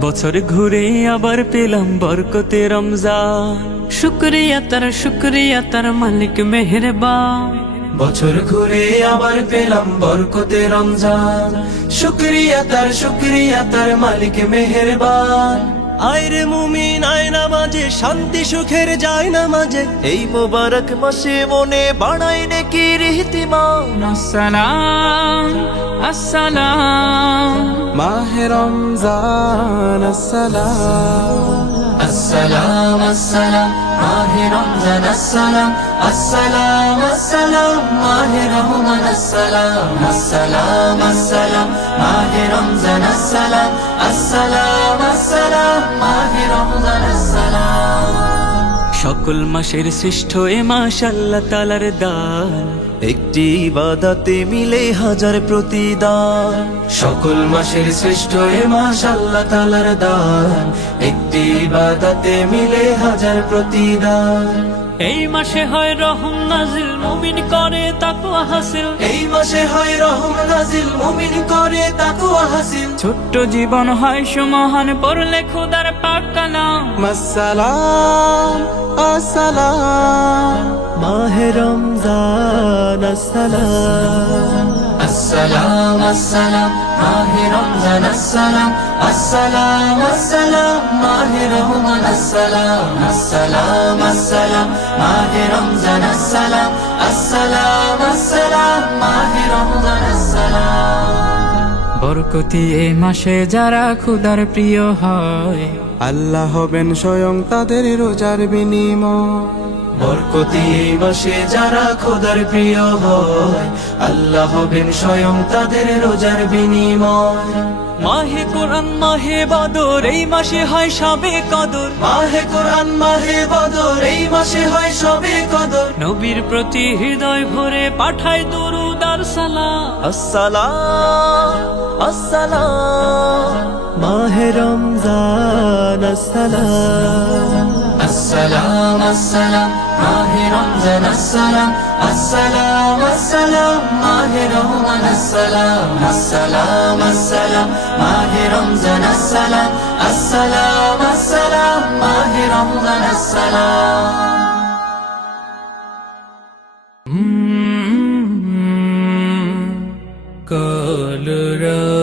বছর ঘুরে আবার পেলাম বরকতে রমজা শুক্রিয়া তার শুক্রিয়া তার মালিক মেহরবা বছর ঘুরে আবার পেলাম বরকতে রমজান। শুক্রিয়া তার শুক্রিয়া তার মালিক মেহেরবান। আয়রে মুমিন আয় নামাজে শান্তি সুখের যায় নামাজে। এই মোবারক মাসে মনে বাড়াই নাকি রীতিমান আসসালাম আসসালাম। মাহে রমজান আসসালাম। আসসালাম আসসালাম মাহে রমজান আসসালাম আসসালাম আসসালাম মাহে রহমান আসসালাম আসসালাম আসসালাম মাহে রমজান আসসালাম আসসালাম আসসালাম মাহে রমজান আসসালাম সকল মাসের শ্রেষ্ঠ এ মাস আল্লাহ তালার দান। একটি ইবাদাতে মিলে হাজার প্রতিদান। সকল মাসের শ্রেষ্ঠ এ মাস আল্লাহ তালার দান। একটি ইবাদাতে মিলে হাজার প্রতিদান। এই মাসে হয় রহম নাজিল মুমিন করে তাকওয়া হাসিল। এই মাসে হয় রহম নাজিল মুমিন করে তাকুয়া হাসিল। ছোট্ট জীবন হয় সুমহান পড়লে খোদার পাক কালাম। আসসালাম আসসালাম। মাহে রমজান আসসালাম। আসসালাম আসসালাম মাহে রমজান আসসালাম আসসালাম আসসালাম মাহে রহমান আসসালাম আসসালাম আসসালাম মাহে রমজান আসসালাম আসসালাম আসসালাম মাহে রমজান আসসালাম। বরকতি এ মাসে যারা খুদার প্রিয় হয় আল্লাহ হবেন স্বয়ং তাদের রোজার বিনিময়। বরকতি এই মাসে যারা খোদার প্রিয় হয় আল্লাহ হবেন স্বয়ং তাদের রোজার বিনিময়। মাহে কোরআন মাহে বদর এই মাসে হয় সবে কদর। মাহে কোরআন মাহে বদর এই মাসে হয় সবে কদর। নবীর প্রতি হৃদয় ভরে পাঠায় দরুদ আর সালাম। আসসালাম আসসালাম। মাহে রমজান আসসালাম। আসসালাম আসসালাম মাহে রমজান আসসালাম আসসালাম আসসালাম মাহে রহমান আসসালাম আসসালাম আসসালাম মাহে রমজান আসসালাম আসসালাম আসসালাম মাহে রমজান আসসালাম কলরা